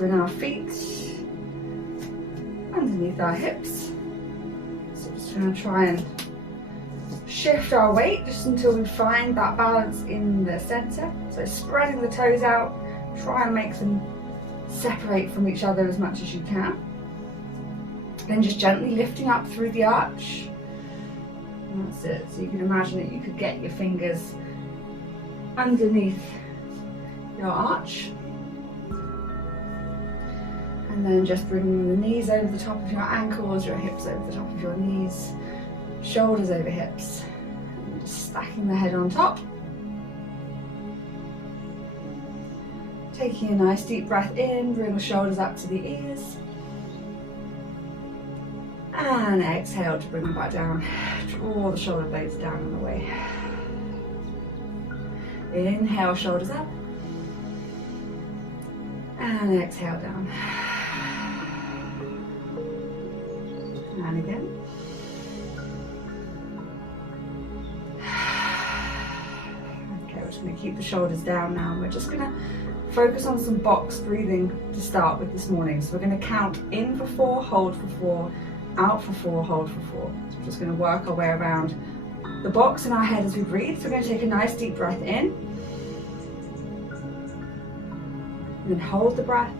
covering our feet, underneath our hips. So just going to try and shift our weight just until we find that balance in the center. So spreading the toes out, try and make them separate from each other as much as you can. Then just gently lifting up through the arch. And that's it. So you can imagine that you could get your fingers underneath your arch. And then just bringing the knees over the top of your ankles, your hips over the top of your knees, shoulders over hips. And just stacking the head on top. Taking a nice deep breath in, bring the shoulders up to the ears. And exhale to bring them back down. Draw the shoulder blades down and away. Inhale, shoulders up. And exhale down. And again. Okay, we're just going to keep the shoulders down now. We're just going to focus on some box breathing to start with this morning. So we're going to count in for 4, hold for 4, out for 4, hold for 4. So we're just going to work our way around the box in our head as we breathe. So we're going to take a nice deep breath in. And then hold the breath.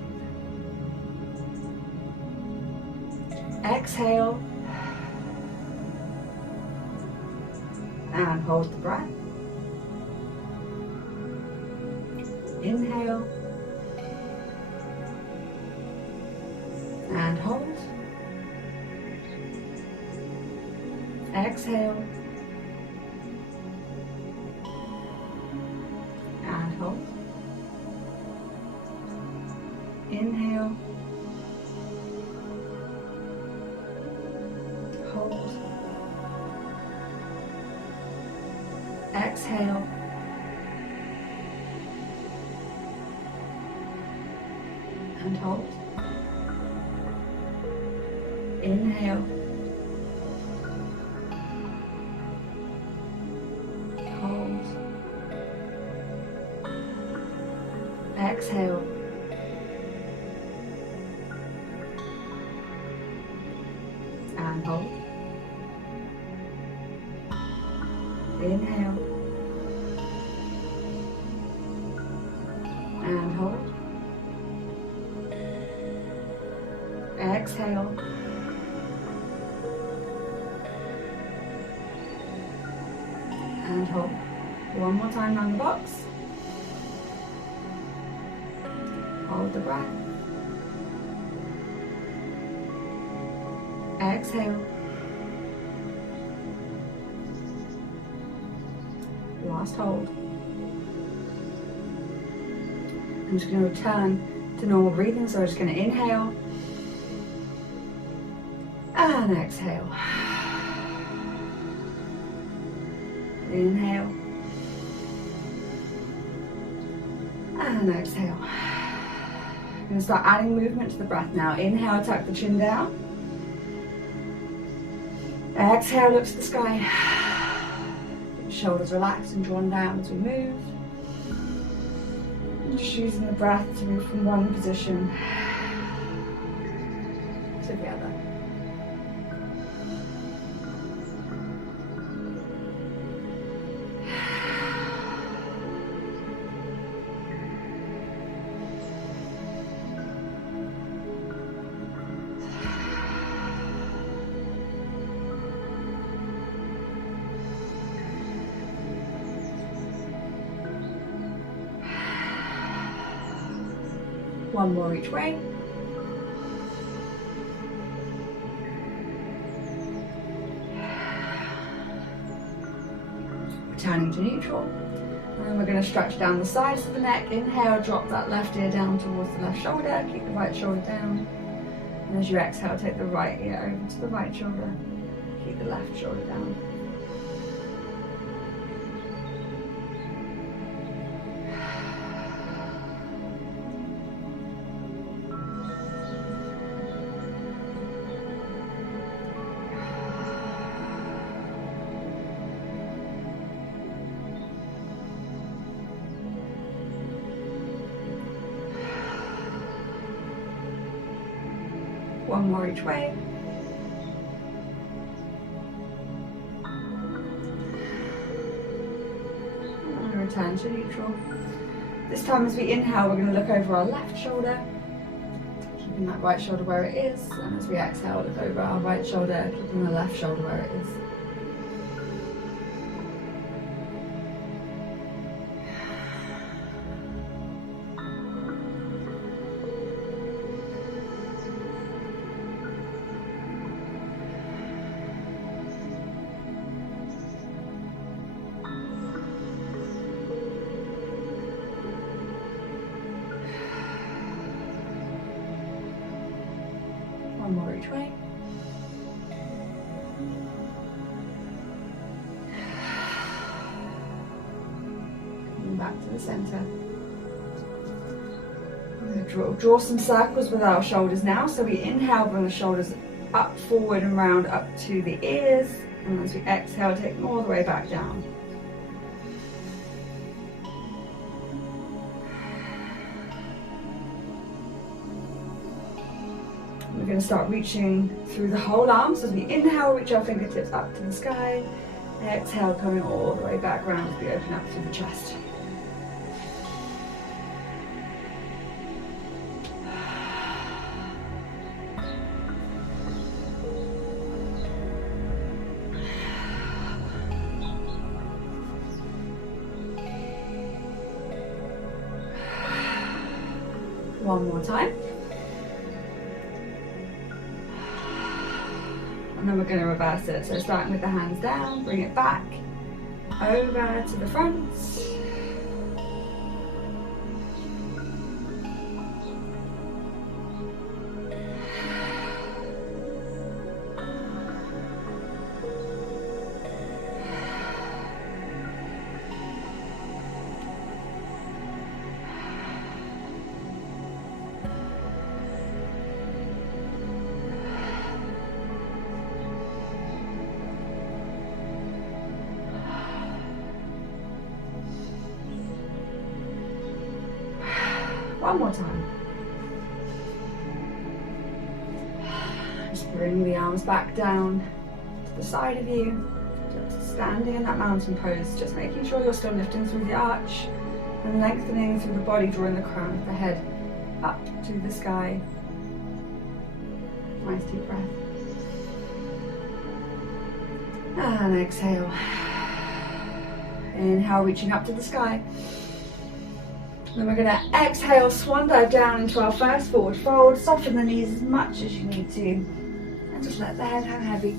Exhale. And hold the breath. Inhale. And hold. Exhale. And hold. Inhale. Hold. Exhale. And hold. Inhale. Hold. Exhale. And hold. Inhale. And hold. Exhale. And hold. One more time around the box. Hold the breath. Exhale. Last hold. I'm just going to return to normal breathing, so we're just going to inhale and exhale. Inhale and exhale. I'm going to start adding movement to the breath now. Inhale, tuck the chin down. Exhale, look to the sky. Shoulders relaxed and drawn down as we move. And just using the breath to move from one position to the other. One more each way. Returning to neutral. And then we're going to stretch down the sides of the neck. Inhale, drop that left ear down towards the left shoulder. Keep the right shoulder down. And as you exhale, take the right ear over to the right shoulder. Keep the left shoulder down. One more each way. And return to neutral. This time as we inhale, we're going to look over our left shoulder, keeping that right shoulder where it is. And as we exhale, look over our right shoulder, keeping the left shoulder where it is. One more each way. Coming back to the center. We're going to draw some circles with our shoulders now. So we inhale, bring the shoulders up, forward and round up to the ears. And as we exhale, take them all the way back down. We're going to start reaching through the whole arm. So as we inhale, reach our fingertips up to the sky. Exhale, coming all the way back round as we open up through the chest. One more time. And then we're going to reverse it. So starting with the hands down, bring it back, over to the front. One more time. Just bring the arms back down to the side of you. Just standing in that mountain pose, just making sure you're still lifting through the arch and lengthening through the body, drawing the crown of the head up to the sky. Nice deep breath. And exhale. Inhale, reaching up to the sky. Then we're going to exhale, swan dive down into our first forward fold. Soften the knees as much as you need to. And just let the head hang heavy.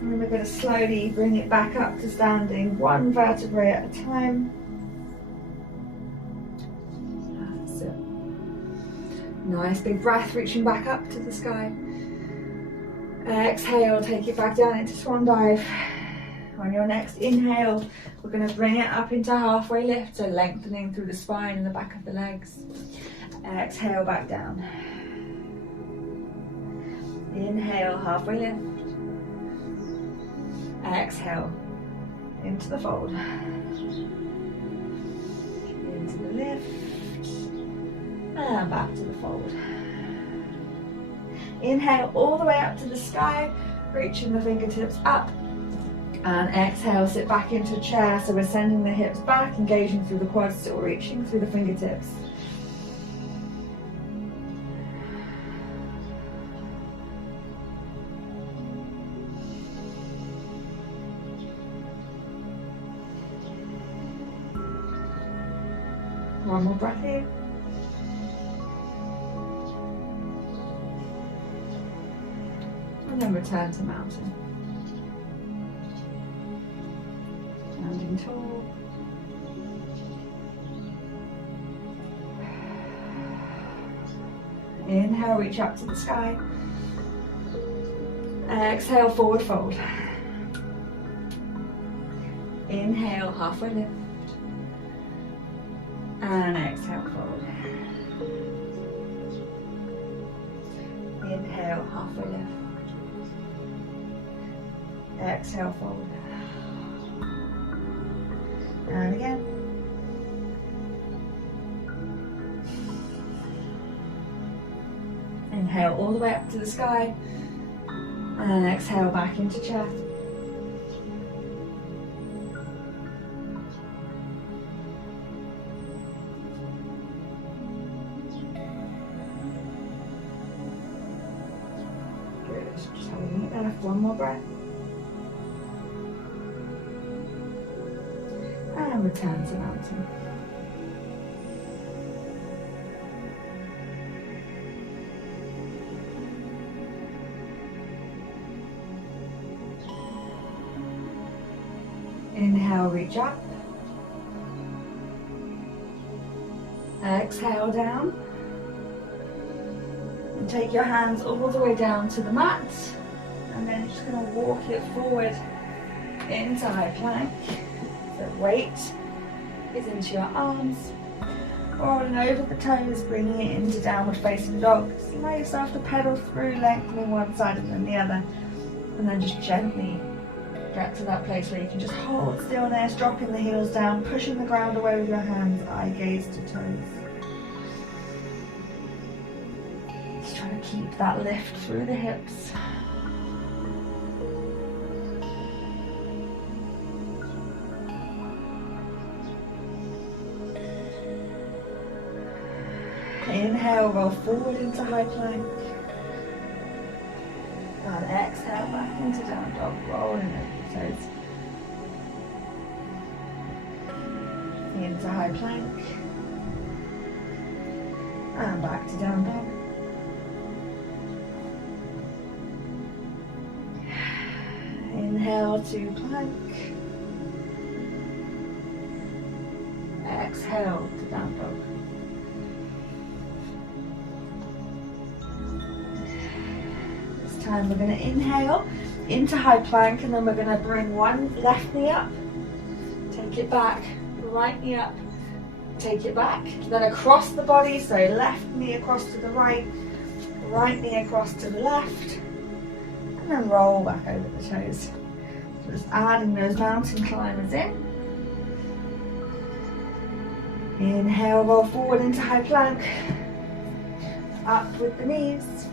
And then we're going to slowly bring it back up to standing, one vertebrae at a time. That's it. Nice big breath, reaching back up to the sky. Exhale, take it back down into swan dive. On your next inhale, we're going to bring it up into halfway lift, so lengthening through the spine and the back of the legs. Exhale, back down. Inhale, halfway lift. Exhale, into the fold, into the lift, and back to the fold. Inhale all the way up to the sky, reaching the fingertips up, and exhale, sit back into a chair, so we're sending the hips back, engaging through the quads, still reaching through the fingertips. One more breath here. And then return to mountain. Standing tall. Inhale, reach up to the sky. Exhale, forward fold. Inhale, halfway lift. And exhale, fold. halfway lift. Exhale, fold. And again. Inhale all the way up to the sky. And then exhale back into chair. Good. Just holding it there for one more breath. And return to mountain. Inhale, reach up. Exhale down. And take your hands all the way down to the mat. And then you're just going to walk it forward into high plank. So weight is into your arms. Rolling over the toes, bringing it into downward facing dog. So you might just have to pedal through, lengthening one side and then the other. And then just gently get to that place where you can just hold stillness, dropping the heels down, pushing the ground away with your hands, eye gaze to toes. Just trying to keep that lift through the hips. Inhale, roll forward into high plank. And exhale back into down dog, rolling over the toes. Into high plank. And back to down dog. Inhale to plank. Exhale to down dog. Time we're going to inhale into high plank, and then we're going to bring one left knee up, take it back, right knee up, take it back, then across the body, so left knee across to the right, right knee across to the left, and then roll back over the toes. So just adding those mountain climbers in. Inhale, roll forward into high plank, up with the knees.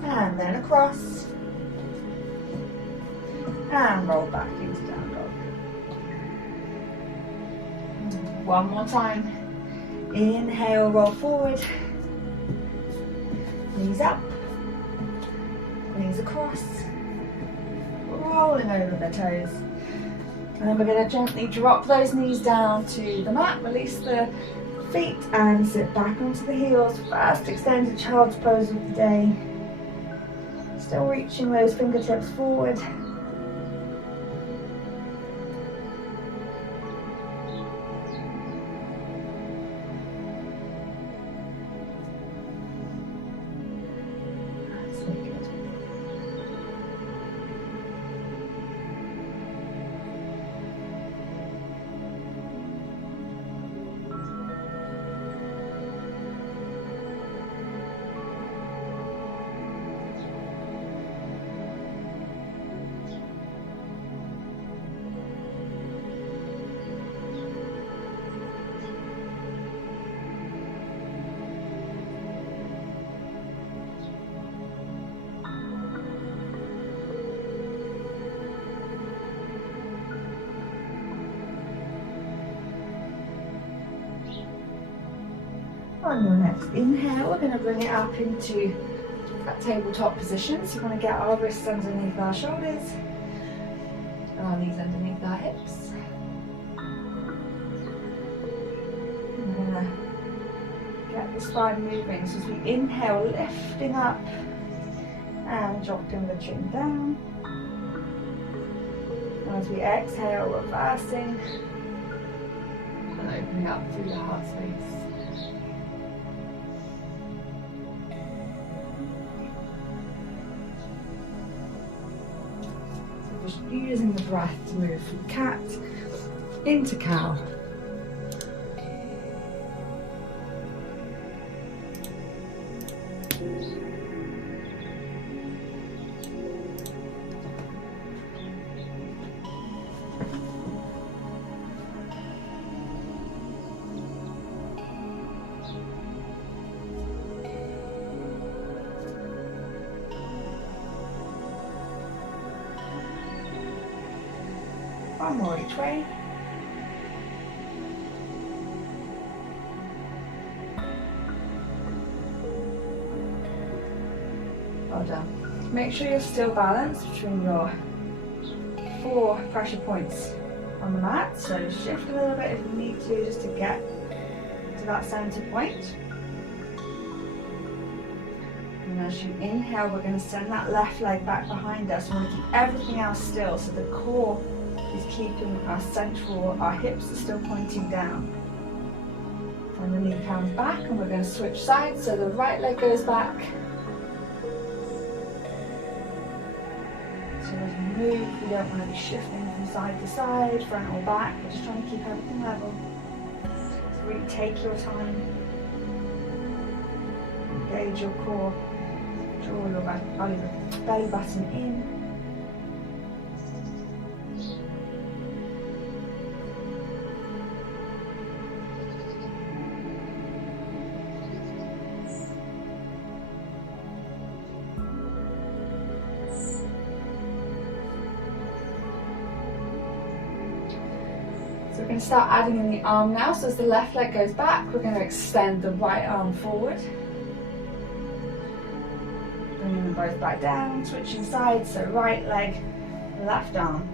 And then across. And roll back into down dog. One more time. Inhale, roll forward. Knees up. Knees across. Rolling over the toes. And then we're going to gently drop those knees down to the mat. Release the feet and sit back onto the heels. First extended child's pose of the day. Still reaching those fingertips forward. That's really good. On your next inhale, we're going to bring it up into that tabletop position. So we're going to get our wrists underneath our shoulders and our knees underneath our hips. And we're going to get the spine moving. So as we inhale, lifting up and dropping the chin down. And as we exhale, reversing and opening up through the heart space. Using the breath to move from cat into cow. One more each way. Well done. Make sure you're still balanced between your 4 pressure points on the mat. So shift a little bit if you need to, just to get to that center point. And as you inhale, we're going to send that left leg back behind us. We want to keep everything else still, so the core is keeping our central, our hips are still pointing down. And the knee comes back, and we're going to switch sides, so the right leg goes back. So as we move, we don't want to be shifting from side to side, front or back. We're just trying to keep everything level. So really take your time. Engage your core. Draw your belly button in. So we're going to start adding in the arm now. So as the left leg goes back, we're going to extend the right arm forward. Bringing them both back down, switching sides, so right leg, left arm.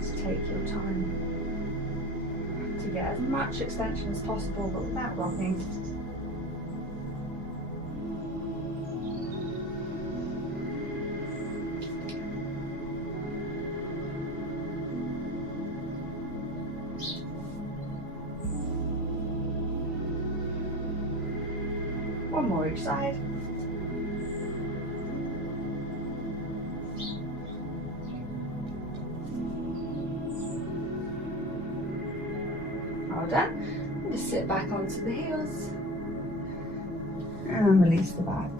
Just take your time to get as much extension as possible, but without rocking. One more each side. Well done. And just sit back onto the heels and release the back.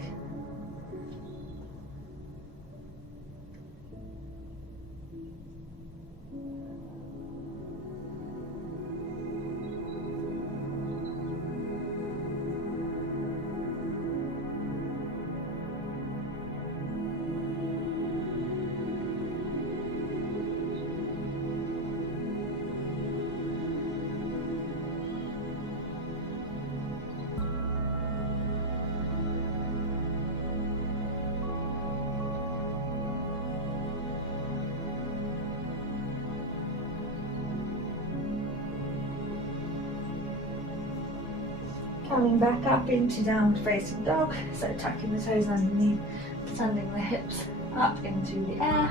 Coming back up into downward facing dog, so tucking the toes underneath, sending the hips up into the air.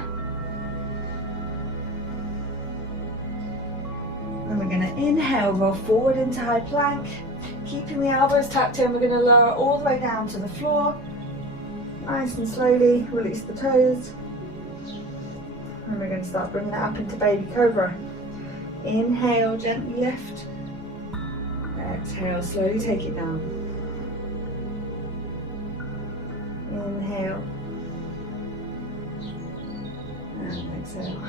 And we're going to inhale, roll forward into high plank, keeping the elbows tucked in. We're going to lower all the way down to the floor. Nice and slowly release the toes. And we're going to start bringing that up into baby cobra. Inhale, gently lift. Exhale, slowly take it down. Inhale. And exhale.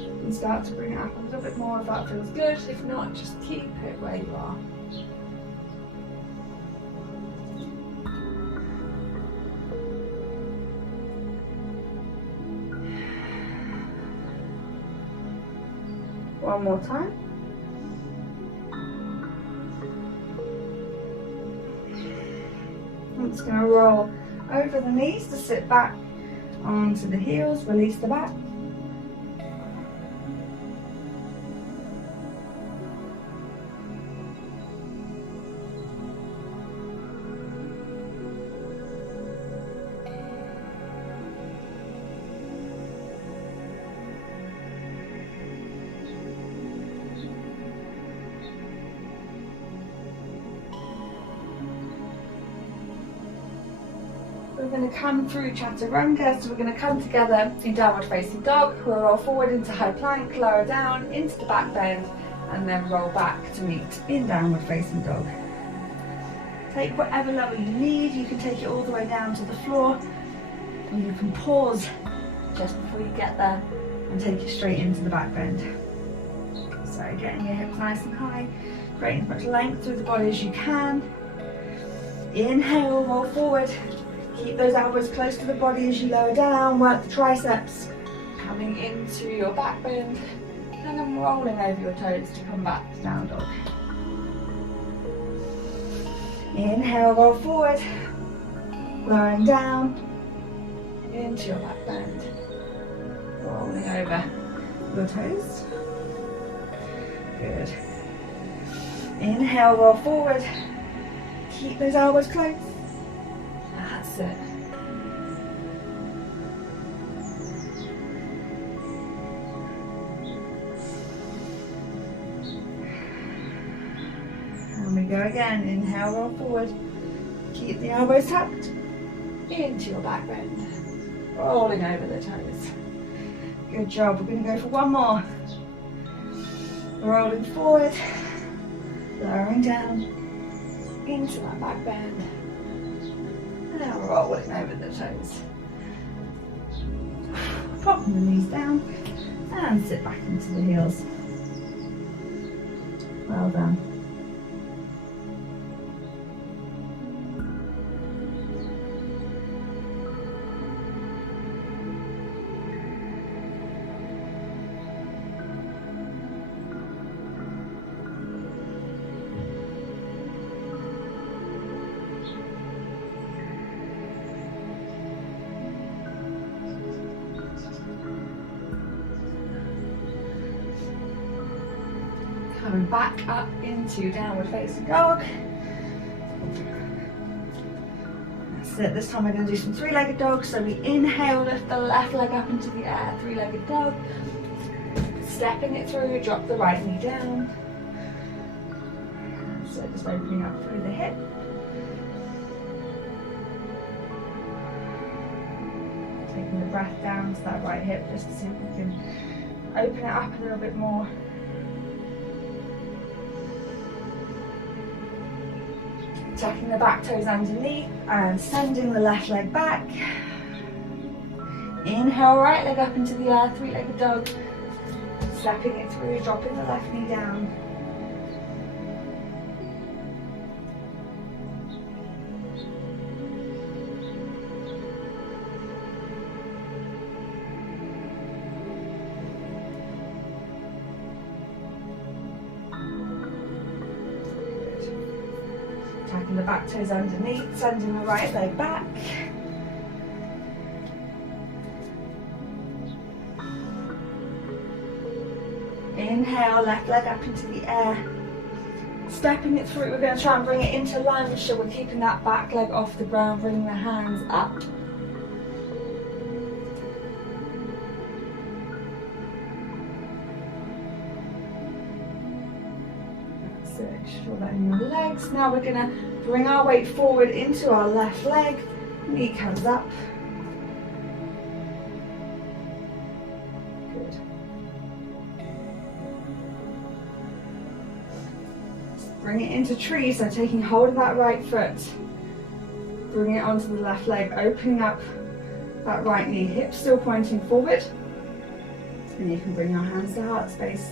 And start to bring it up a little bit more if that feels good. If not, just keep it where you are. One more time. I'm just going to roll over the knees to sit back onto the heels, release the back. We're going to come through Chaturanga, so we're going to come together in downward facing dog. We'll roll forward into high plank, lower down into the back bend, and then roll back to meet in downward facing dog. Take whatever level you need. You can take it all the way down to the floor, or you can pause just before you get there and take it straight into the back bend. So getting your hips nice and high, creating as much length through the body as you can. Inhale, roll forward. Keep those elbows close to the body as you lower down, work the triceps. Coming into your back bend and then rolling over your toes to come back to down dog. Inhale, roll forward, lowering down into your back bend, rolling over your toes. Good. Inhale, roll forward, keep those elbows close. That's it. And we go again. Inhale, roll forward. Keep the elbows tucked into your back bend. Rolling over the toes. Good job. We're going to go for one more. Rolling forward. Lowering down into that back bend. And now rolling over the toes. Popping the knees down and sit back into the heels. Well done. Coming back up into downward facing dog. That's it. This time we're going to do some three-legged dogs. So we inhale, lift the left leg up into the air, three-legged dog. Stepping it through, drop the right knee down. So just opening up through the hip. Taking the breath down to that right hip just to see if we can open it up a little bit more. Tucking the back toes underneath and sending the left leg back. Inhale, right leg up into the air, three-legged dog. Stepping it through, dropping the left knee down. Tucking the back toes underneath, sending the right leg back. Inhale, left leg up into the air. Stepping it through, we're going to try and bring it into lunge, so we're keeping that back leg off the ground, bringing the hands up. That's it, shoulder in your legs. Now we're going to bring our weight forward into our left leg, knee comes up. Good. Bring it into tree, so taking hold of that right foot, bring it onto the left leg, opening up that right knee, hips still pointing forward, and you can bring your hands to heart space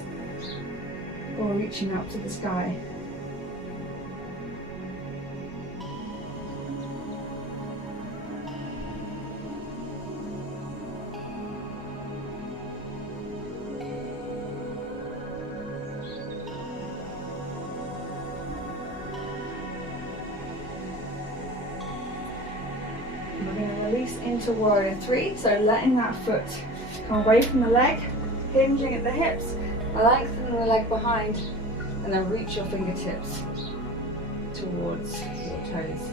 or reaching up to the sky. We're going to release into warrior three, so letting that foot come away from the leg, hinging at the hips, lengthening the leg behind, and then reach your fingertips towards your toes.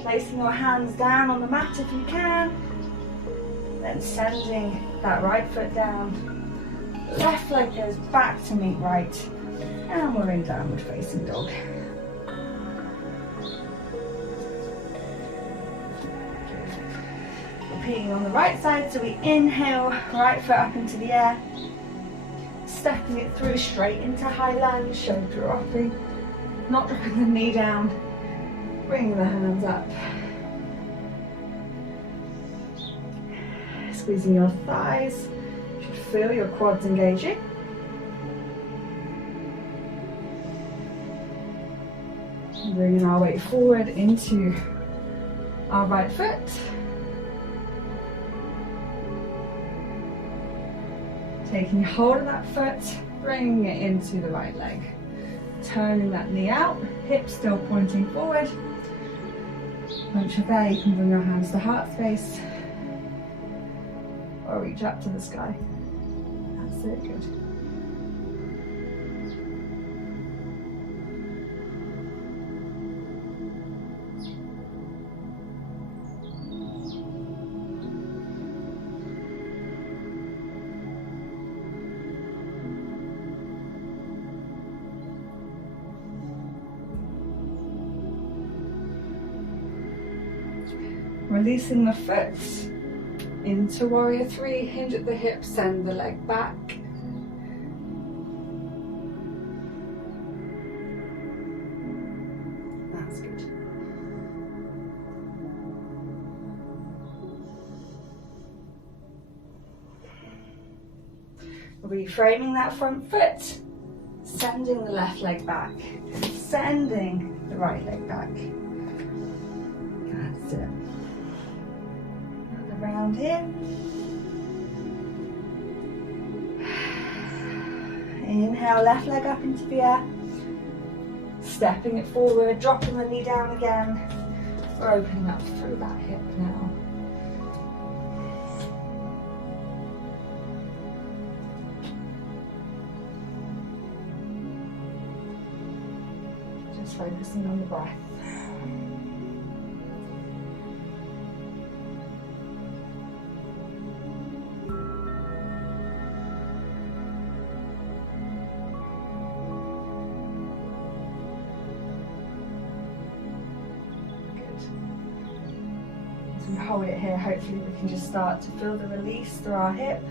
Placing your hands down on the mat if you can, then sending that right foot down. Left leg goes back to meet right, and we're in downward facing dog. Repeating on the right side, so we inhale, right foot up into the air, stepping it through straight into high lunge, shoulder dropping, not dropping the knee down, bringing the hands up. Squeezing your thighs You should feel your quads engaging. Bringing our weight forward into our right foot. Taking hold of that foot, bringing it into the right leg. Turning that knee out, hips still pointing forward. Once you're there, you can bring your hands to heart space or reach up to the sky. That's it, good. Releasing the foot into warrior three, hinge at the hips, send the leg back. That's good. Reframing that front foot, sending the left leg back, sending the right leg back. That's it. Around here. Inhale, left leg up into the air. Stepping it forward, dropping the knee down again. We're opening up through that hip now. Just focusing on the breath. As we hold it here, hopefully we can just start to feel the release through our hip.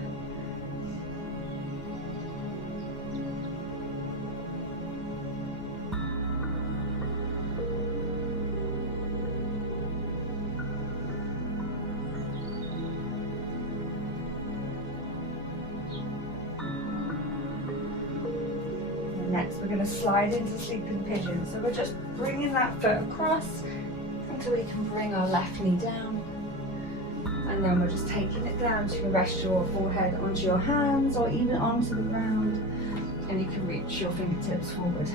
And next we're going to slide into sleeping pigeon. So we're just bringing that foot across until we can bring our left knee down, and then we're just taking it down, so you can rest your forehead onto your hands or even onto the ground, and you can reach your fingertips forward.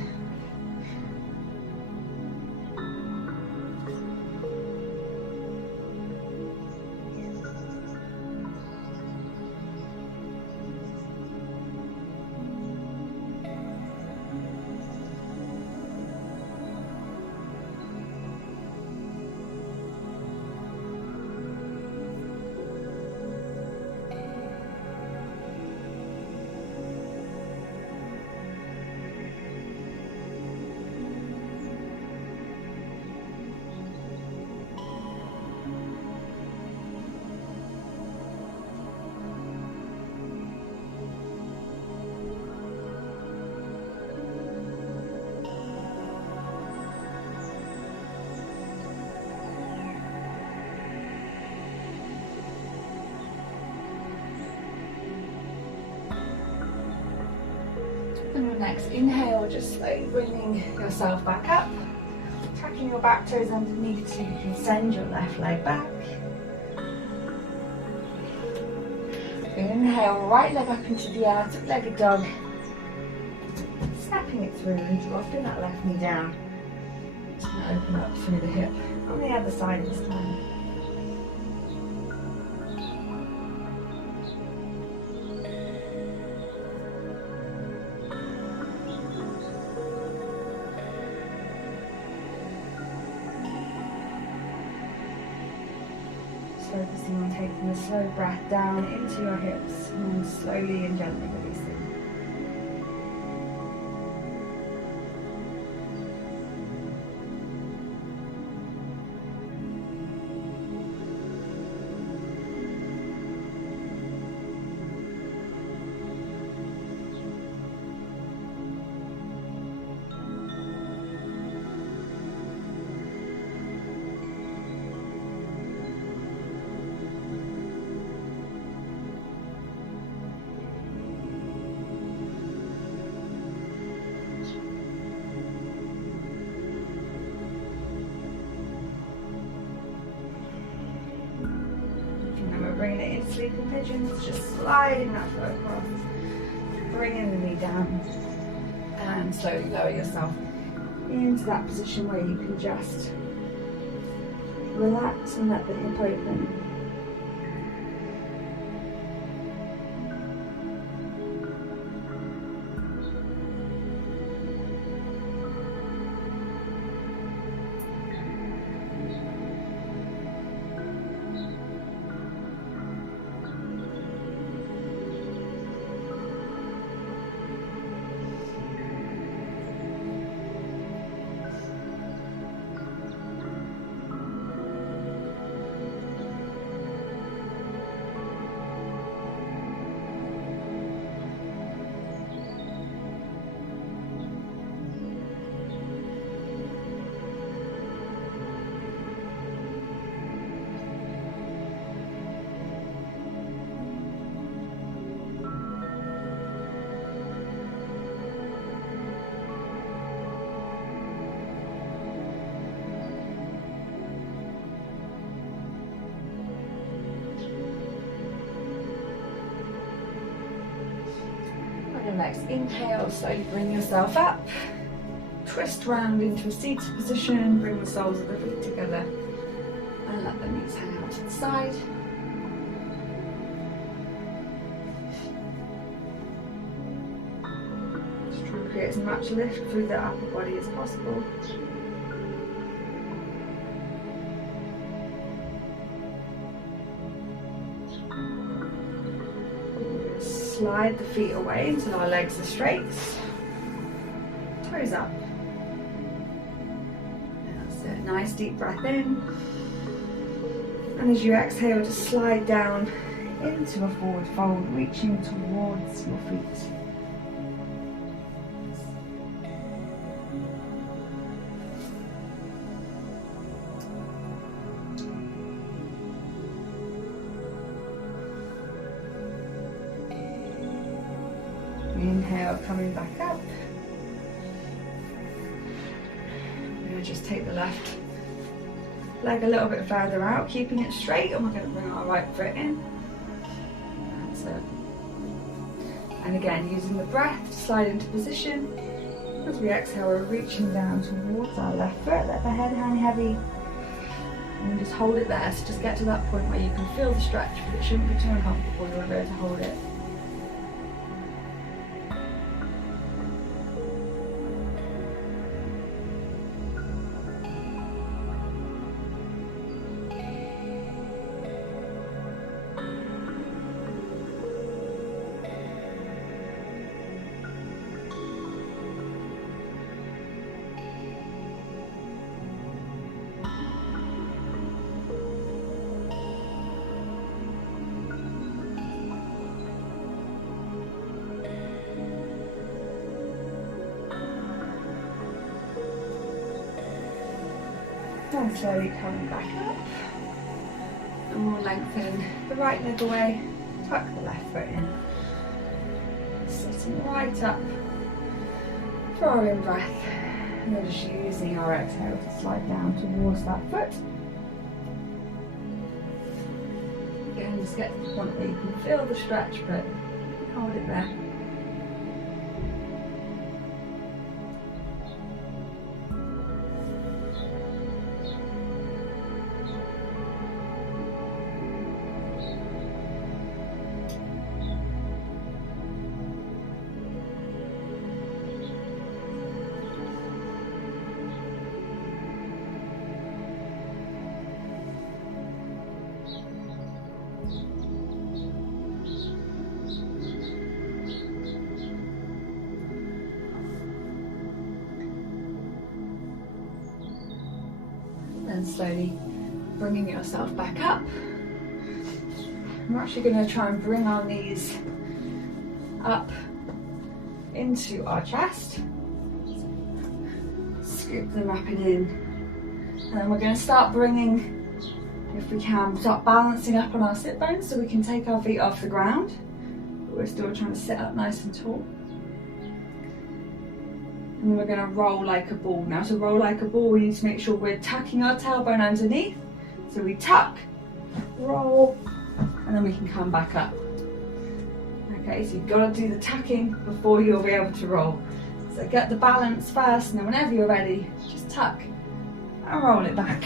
And your next inhale, just slowly bringing yourself back up, tucking your back toes underneath so you can send your left leg back. Inhale, right leg up into the air, two-legged dog. Snapping it through and dropping that left knee down. Just going to open up through the hip on the other side this time. Focusing on taking a slow breath down into your hips and slowly and gently releasing. underneath sleeping pigeons, just sliding that foot across, bringing the knee down, and slowly lower yourself into that position where you can just relax and let the hip open. Next inhale, slowly bring yourself up, twist round into a seated position, bring the soles of the feet together and let the knees hang out to the side. Just try and create as much lift through the upper body as possible. Slide the feet away until our legs are straight. Toes up. That's it. Nice deep breath in. And as you exhale, just slide down into a forward fold, reaching towards your feet. Inhale, coming back up. I'm going to just take the left leg a little bit further out, keeping it straight, and we're going to bring our right foot in. That's it. And again, using the breath to slide into position. As we exhale, we're reaching down towards our left foot. Let the head hang heavy. And just hold it there. So just get to that point where you can feel the stretch, but it shouldn't be too uncomfortable. You want to be able to hold it. And slowly coming back up, and we'll lengthen the right leg away, tuck the left foot in, sitting right up for our in-breath, and then just using our exhale to slide down towards that foot. Again, just get to the point where you can feel the stretch, but hold it there. And slowly bringing yourself back up. We're actually going to try and bring our knees up into our chest. Scoop them up and in. And then we're going to start bringing, if we can, start balancing up on our sit bones so we can take our feet off the ground. But we're still trying to sit up nice and tall. And we're going to roll like a ball. Now to roll like a ball, we need to make sure we're tucking our tailbone underneath. So we tuck, roll, and then we can come back up. Okay, so you've got to do the tucking before you'll be able to roll. So get the balance first, and then whenever you're ready, just tuck and roll it back.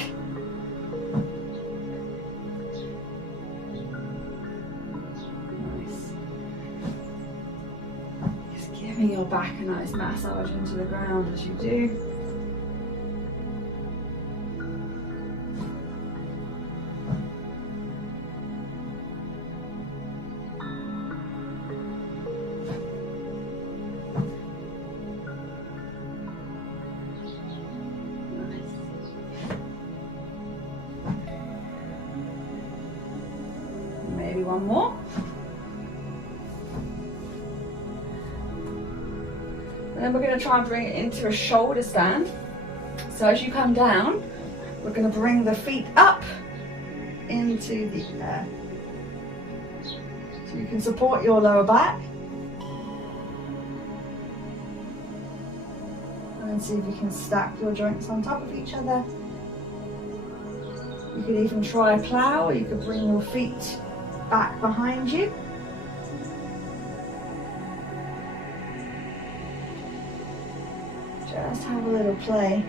Nice. Just giving your back a nice massage into the ground as you do. Maybe one more. And then we're going to try and bring it into a shoulder stand. So as you come down, we're going to bring the feet up into the air. So you can support your lower back. And see if you can stack your joints on top of each other. You could even try a plow, or you could bring your feet back behind you. Just have a little play.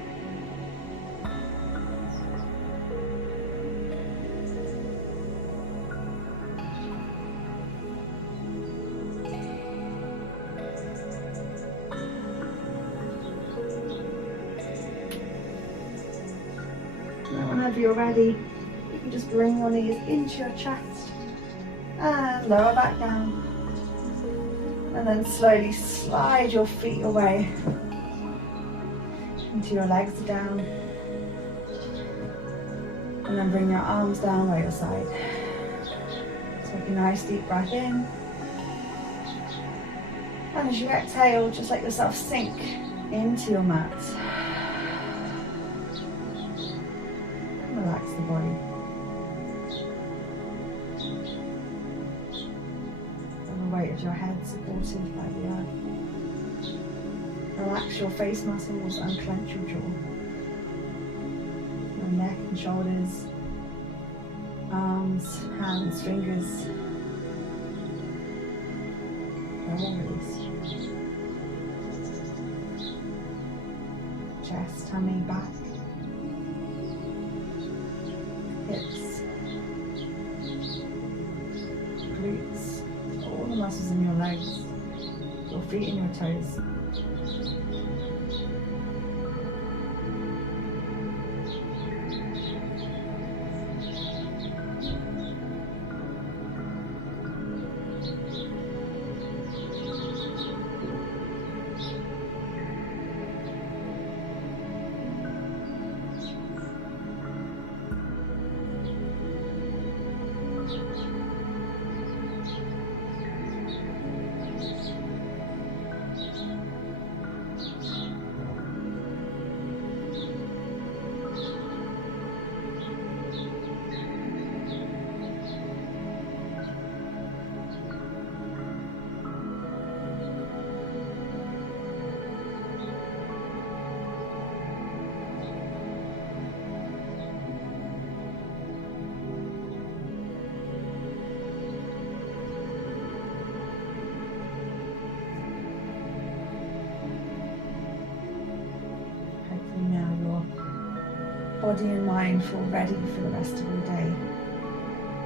And whenever you're ready, you can just bring your knees into your chest and lower back down, and then slowly slide your feet away until your legs are down, and then bring your arms down by your side. Take a nice deep breath in, and as you exhale, just let yourself sink into your mat. Relax the body. The weight of your head supported by the earth. Relax your face muscles and clench your jaw. Your neck and shoulders, arms, hands, fingers. They're all released. Chest, tummy, back, hips, glutes, all the muscles in your legs, your feet and your toes. Body and mind feel ready for the rest of your day.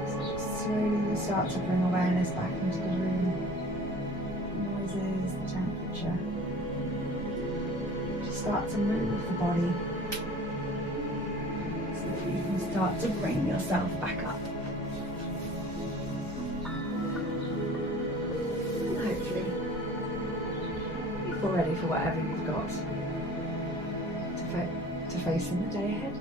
So slowly start to bring awareness back into the room. Noises, the temperature. Just start to move the body so that you can start to bring yourself back up. And hopefully you feel ready for whatever you've got to face in the day ahead.